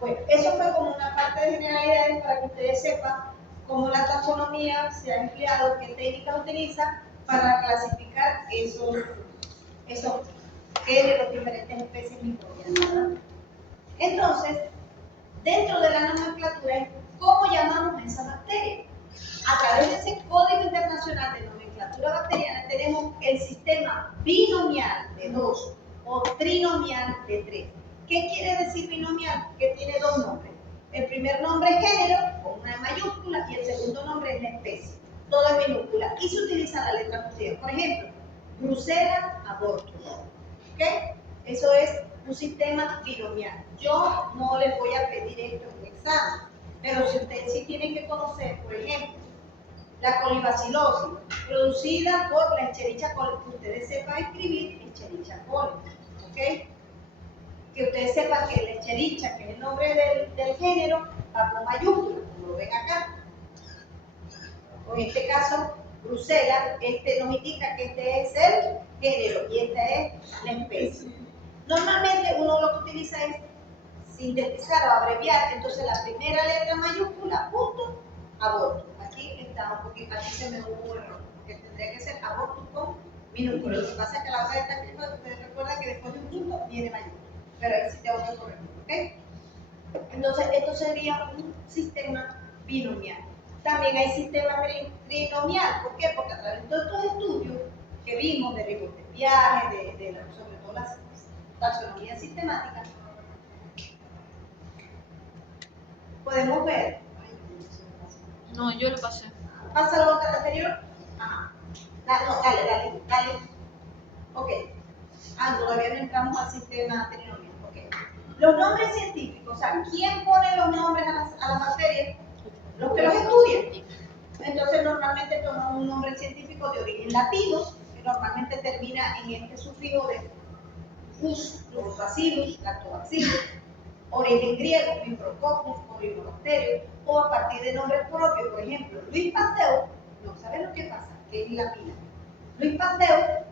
Bueno, eso fue como una parte de generalidades para que ustedes sepan cómo la taxonomía se ha empleado, qué técnicas utiliza para clasificar esos géneros, diferentes especies microbianas. Entonces, dentro de la nomenclatura, ¿cómo llamamos a esa bacteria? A través de ese Código Internacional de Nomenclatura Bacteriana tenemos el sistema binomial de 2 o trinomial de 3. ¿Qué quiere decir binomial? Que tiene 2 nombres. El primer nombre es género, con una mayúscula, y el segundo nombre es la especie. Todo en minúscula. Y se utiliza la letra cursiva. Por ejemplo, Bruselas abortus. ¿Ok? Eso es un sistema binomial. Yo no les voy a pedir esto en el examen, pero si ustedes sí tienen que conocer, por ejemplo, la colibacilosis, producida por la Escherichia coli, que ustedes sepan escribir Escherichia coli. ¿Ok? Que ustedes sepan que la Escherichia, que es el nombre del género, va con mayúsculas, como lo ven acá. O en este caso, Bruselas, nos indica que este es el género y esta es la especie. Normalmente uno lo que utiliza es sintetizar o abreviar, entonces la primera letra mayúscula, punto, aborto. Aquí está un poquito, aquí se me hubo un error, porque tendría que ser aborto con minúscula. Lo que pasa es que la hoja está aquí, ustedes recuerdan que después de un punto viene mayúscula, pero ahí sí tengo que corregir, ¿ok? Entonces, esto sería un sistema binomial. También hay sistemas trinomial. ¿Por qué? Porque a través de todos estos estudios que vimos de ritmos de viaje, sobre todo las taxonomías sistemáticas, podemos ver. No, yo lo pasé. ¿Pasa la otra anterior? Ajá. Dale. Ok. Todavía no entramos al sistema trinomial. Ok. Los nombres científicos, o sea, ¿quién pone los nombres a las bacterias? Los que los estudian. entonces normalmente toman un nombre científico de origen latino, que normalmente termina en este sufijo de us, los bacillus, lactobacillus, origen griego, micrococcus o rhinobacterium, o a partir de nombres propios, por ejemplo, Luis Pasteur, no sabe lo que pasa, que es la pila. Luis Pasteur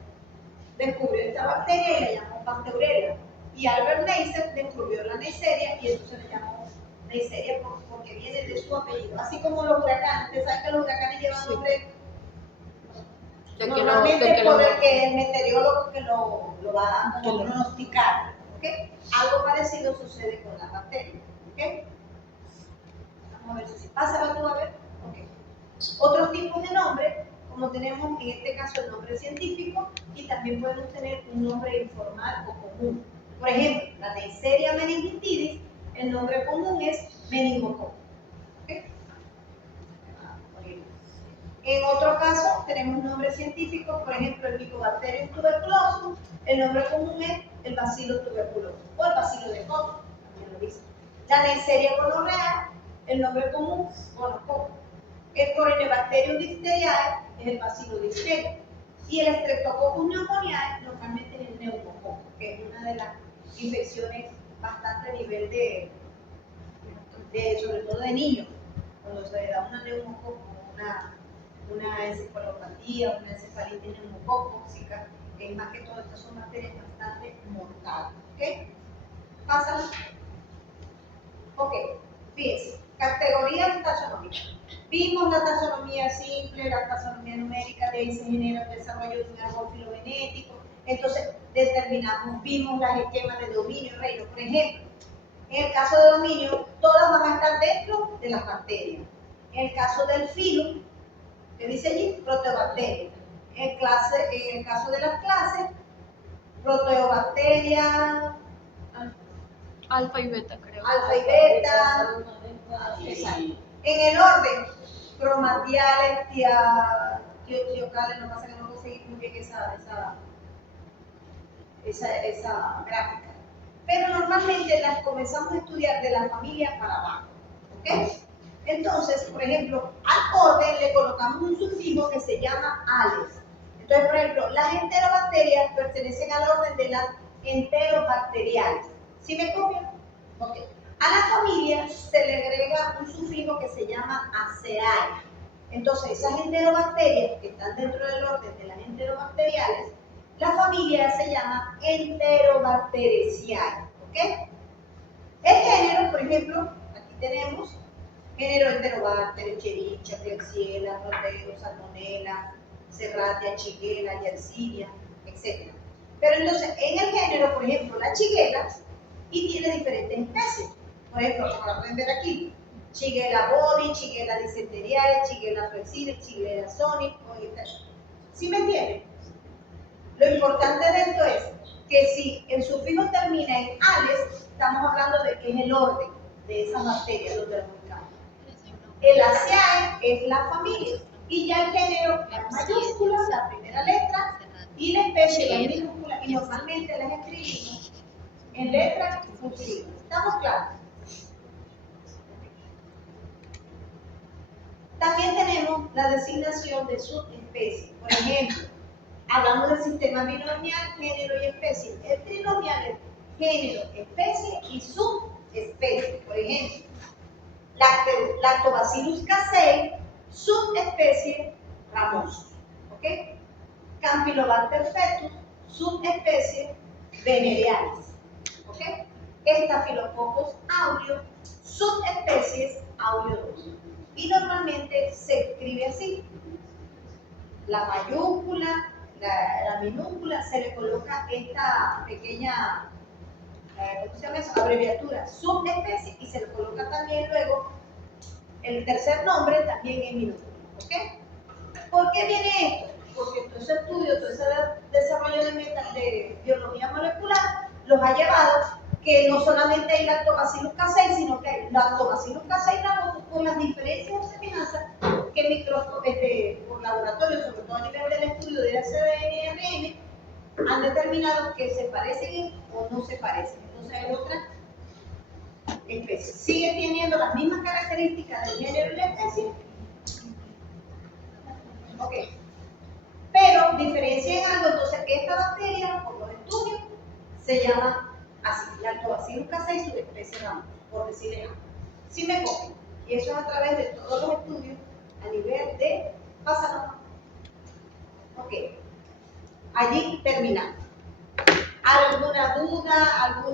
descubrió esta bacteria y la llamó Pasteurella, y Albert Neisser descubrió la Neisseria y entonces le llamó Neisseria porque viene de su apellido, así como los huracanes. Ustedes saben que los huracanes llevan nombre normalmente por el que el meteorólogo que lo va a pronosticar, ¿ok? Algo parecido sucede con la bacteria, ¿ok? Vamos a ver si pasa, tú a ver, ¿ok? Otros tipos de nombres, como tenemos en este caso el nombre científico, y también podemos tener un nombre informal o común. Por ejemplo, la Neisseria meningitidis, el nombre común es meningococo, ¿ok? En otro caso, tenemos nombres científicos, por ejemplo, el Mycobacterium tuberculosum, el nombre común es el Bacillus tuberculosis o el bacilo de Koch, también lo dice. La Neisseria gonorrhea, el nombre común, gonococo. El Corynebacterium diphtheriae es el bacilo diphtheria. Y el Streptococcus pneumoniae normalmente es el neumococo, que es una de las infecciones bastante a nivel sobre todo de niños, cuando se le da una neumococo, una encefalopatía, una encefalitis neumocócica, más que todo estas son bacterias bastante mortales, ¿ok? Pásalo. Ok, fíjense, categorías taxonómicas. Vimos la taxonomía simple, la taxonomía numérica, de ahí se genera el desarrollo de un árbol filogenético, entonces determinamos, vimos las esquemas de dominio y reino. Por ejemplo, en el caso de dominio, todas van a estar dentro de las bacterias. En el caso del filo, que dice allí, proteobacterias. En el caso de las clases, proteobacterias, Alfa y beta, creo. alfa y beta. Exacto. En el orden, cromatiales, tiocales, no pasa que no conseguí muy bien esa gráfica. Pero normalmente las comenzamos a estudiar de la familia para abajo, ¿ok? Entonces, por ejemplo, al orden le colocamos un sufijo que se llama ales. Entonces, por ejemplo, las enterobacterias pertenecen al orden de las enterobacteriales. ¿Sí me copian? Ok. A la familia se le agrega un sufijo que se llama aceae. Entonces, esas enterobacterias que están dentro del orden de las enterobacteriales, la familia se llama Enterobacteriaceae, ¿ok? El género, por ejemplo, aquí tenemos género Enterobacter, Escherichia, Klebsiella, Proteo, Salmonella, Serratia, Shigella, Yersinia, etc. Pero entonces, en el género, por ejemplo, la Shigella, y tiene diferentes especies. Por ejemplo, como la pueden ver aquí, Shigella body, Shigella dysenteriae, Shigella flexile, Shigella sonic, ¿sí me entienden? Lo importante de esto es que si el sufijo termina en ales, estamos hablando de que es el orden de esas bacterias, donde las buscamos. El Aceae es la familia, y ya el género, la mayúscula, la primera letra, y la especie, la minúscula, y normalmente las escribimos en letras cursivas. ¿Estamos claros? También tenemos la designación de subespecies. Por ejemplo, hablamos del sistema binomial, género y especie. El trinomial es género, especie y subespecie. Por ejemplo, Lactobacillus casei, subespecie ramosus. ¿Ok? Campylobacter fetus, subespecie venerealis. ¿Ok? Staphylococcus aureus, subespecies aureosus. Y normalmente se escribe así. La mayúscula, la minúscula, se le coloca esta pequeña, ¿cómo se llama eso? Abreviatura, subespecie, y se le coloca también luego el tercer nombre también en minúscula. ¿Ok? ¿Por qué viene esto? Porque todo ese estudio, todo ese desarrollo de biología molecular los ha llevado que no solamente hay Lactobacillus casei, sino que hay Lactobacillus casei ramosus con las diferencias o semejanzas que por laboratorio, sobre todo a nivel del estudio de ACDN y ARN, han determinado que se parecen o no se parecen. Entonces hay otras especies. Sigue teniendo las mismas características del género y la especie, Ok. Pero diferencia en algo, entonces esta bacteria, por los estudios, se llama así, Lactobacillus casei y subespecie ramos, por decirle algo. Sí me copian. Y eso es a través de todos los estudios a nivel de pásalo. Ok. Allí terminamos. ¿Alguna duda? ¿Alguna